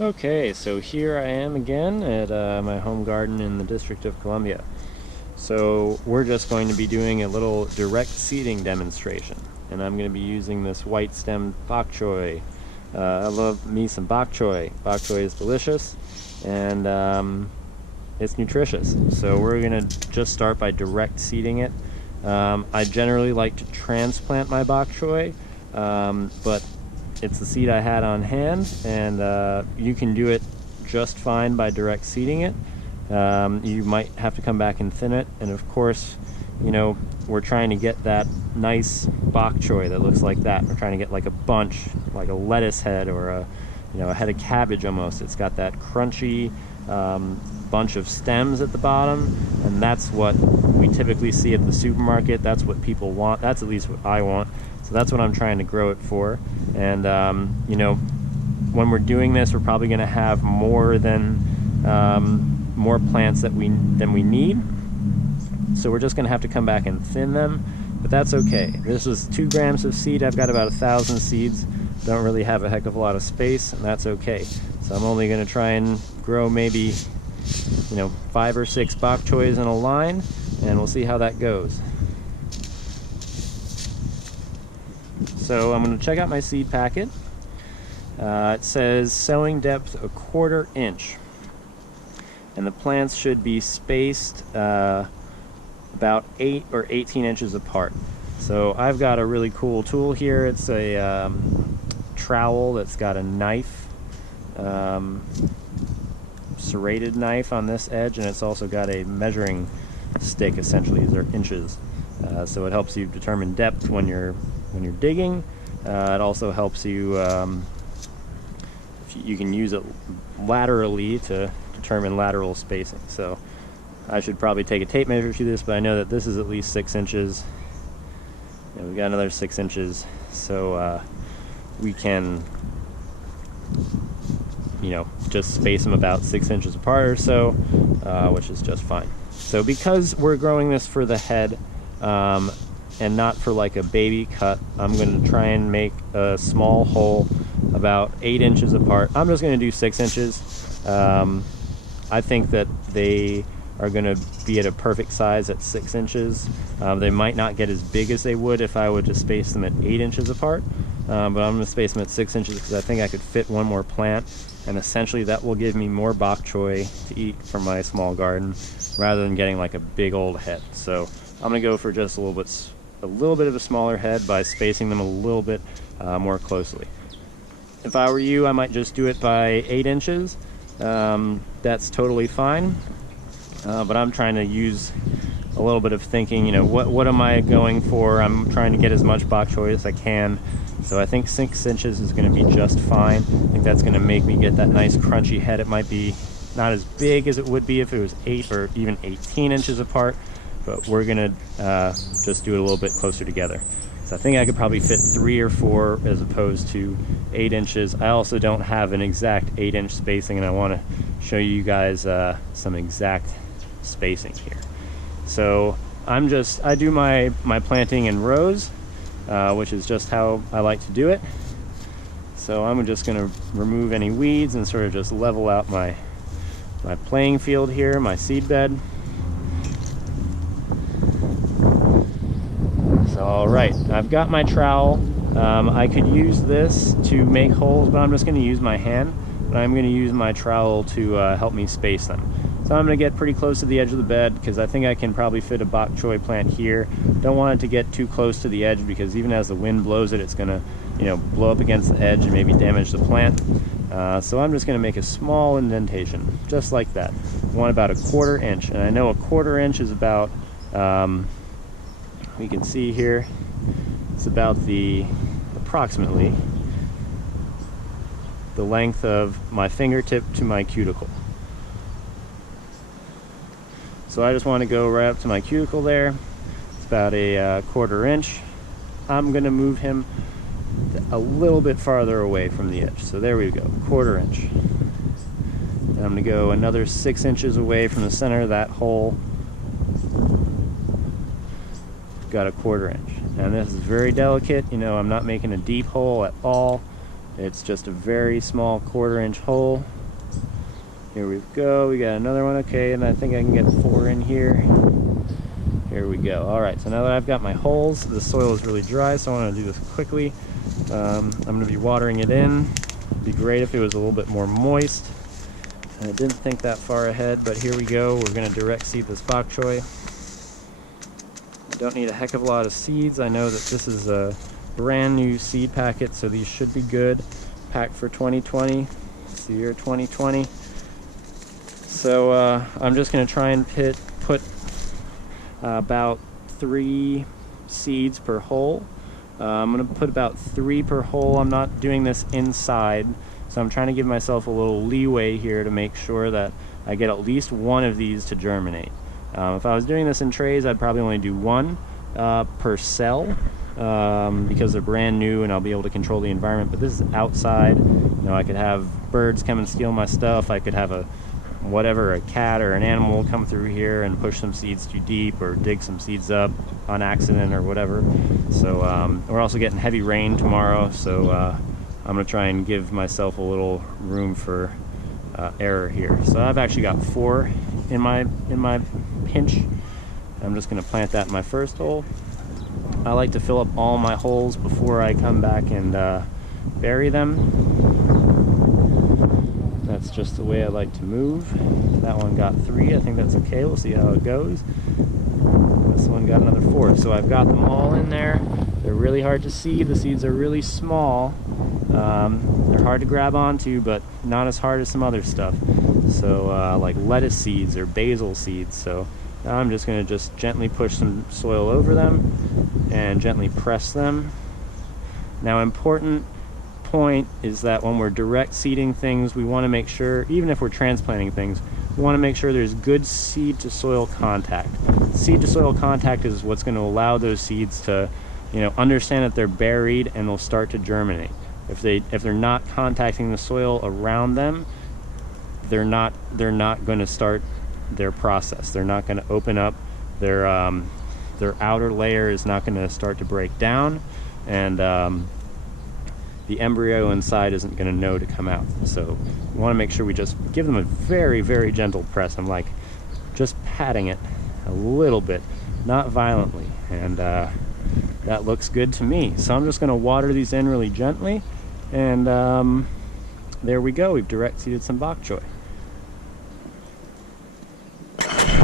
Okay, so here I am again at my home garden in the District of Columbia. So we're just going to be doing a little direct seeding demonstration, and I'm going to be using this white-stemmed bok choy. I love me some bok choy. Bok choy is delicious, and it's nutritious. So we're going to just start by direct seeding it. I generally like to transplant my bok choy, but it's the seed I had on hand, and you can do it just fine by direct seeding it. You might have to come back and thin it, and of course, you know, we're trying to get that nice bok choy that looks like that. We're trying to get like a bunch, like a lettuce head or a head of cabbage almost. It's got that crunchy bunch of stems at the bottom, and that's what we typically see at the supermarket. That's what people want. That's at least what I want. So that's what I'm trying to grow it for. And when we're doing this, we're probably going to have more plants than we need. So we're just going to have to come back and thin them, but that's okay. This is 2 grams of seed. I've got about 1,000 seeds. Don't really have a heck of a lot of space, and that's okay. So I'm only going to try and grow maybe 5 or 6 bok choys in a line, and we'll see how that goes. So I'm going to check out my seed packet. It says sowing depth 1/4 inch, and the plants should be spaced about 8 or 18 inches apart. So I've got a really cool tool here. It's a trowel that's got a knife, serrated knife on this edge, and it's also got a measuring stick. Essentially, these are inches, so it helps you determine depth when you're digging. It also helps you, you can use it laterally to determine lateral spacing. So I should probably take a tape measure to this, but I know that this is at least 6 inches. And we've got another 6 inches, so we can just space them about 6 inches apart or so, which is just fine. So because we're growing this for the head, and not for like a baby cut, I'm going to try and make a small hole about 8 inches apart. I'm just going to do 6 inches. I think that they are going to be at a perfect size at 6 inches. They might not get as big as they would if I would just space them at 8 inches apart, but I'm going to space them at 6 inches because I think I could fit one more plant, and essentially that will give me more bok choy to eat from my small garden rather than getting like a big old head. So I'm going to go for just a little bit of a smaller head by spacing them a little bit more closely. If I were you, I might just do it by 8 inches. That's totally fine, but I'm trying to use a little bit of thinking. What am I going for? I'm trying to get as much bok choy as I can, so I think 6 inches is going to be just fine. I think that's going to make me get that nice crunchy head. It might be not as big as it would be if it was 8 or even 18 inches apart, but we're going to just do it a little bit closer together. So I think I could probably fit 3 or 4 as opposed to 8 inches. I also don't have an exact 8-inch spacing, and I want to show you guys some exact spacing here. So I do my planting in rows, which is just how I like to do it. So I'm just going to remove any weeds and sort of just level out my playing field here, my seed bed. Alright, I've got my trowel. I could use this to make holes, but I'm just going to use my hand. But I'm going to use my trowel to help me space them. So I'm going to get pretty close to the edge of the bed because I think I can probably fit a bok choy plant here. Don't want it to get too close to the edge because even as the wind blows it, it's going to blow up against the edge and maybe damage the plant. So I'm just going to make a small indentation, just like that. I want about 1/4 inch, and I know 1/4 inch is about we can see here, it's about approximately the length of my fingertip to my cuticle. So I just want to go right up to my cuticle there. It's about a 1/4 inch. I'm going to move him a little bit farther away from the edge. So there we go, 1/4 inch. And I'm going to go another 6 inches away from the center of that hole. Got a 1/4 inch. And this is very delicate. I'm not making a deep hole at all. It's just a very small 1/4-inch hole. Here we go, we got another one. Okay, and I think I can get 4 in here. Here we go. Alright, so now that I've got my holes, the soil is really dry, so I want to do this quickly. I'm going to be watering it in. It'd be great if it was a little bit more moist. I didn't think that far ahead, but here we go. We're going to direct seed this bok choy. Don't need a heck of a lot of seeds. I know that this is a brand new seed packet, so these should be good. Packed for 2020. It's the year 2020. So I'm just going to try and put about 3 seeds per hole. I'm going to put about 3 per hole. I'm not doing this inside, so I'm trying to give myself a little leeway here to make sure that I get at least one of these to germinate. If I was doing this in trays, I'd probably only do 1 per cell, because they're brand new and I'll be able to control the environment. But this is outside. You know, I could have birds come and steal my stuff. I could have a cat or an animal come through here and push some seeds too deep, or dig some seeds up on accident or whatever. So we're also getting heavy rain tomorrow, so I'm gonna try and give myself a little room for error here. So I've actually got 4 in my pinch. I'm just gonna plant that in my first hole. I like to fill up all my holes before I come back and bury them. That's just the way I like to move. That one got 3. I think that's okay. We'll see how it goes. This one got another 4. So I've got them all in there. They're really hard to see. The seeds are really small. They're hard to grab onto, but not as hard as some other stuff. So like lettuce seeds or basil seeds. So now I'm just going to gently push some soil over them and gently press them. Now, important point is that when we're direct seeding things, we want to make sure, even if we're transplanting things, we want to make sure there's good seed to soil contact. Seed to soil contact is what's going to allow those seeds to, you know, understand that they're buried and they'll start to germinate. If they're not contacting the soil around them, they're not going to start their process. They're not going to open up. Their outer layer is not going to start to break down, and the embryo inside isn't going to know to come out. So we want to make sure we just give them a very, very gentle press. I'm like just patting it a little bit, not violently, and that looks good to me. So I'm just going to water these in really gently, and there we go. We've direct seeded some bok choy.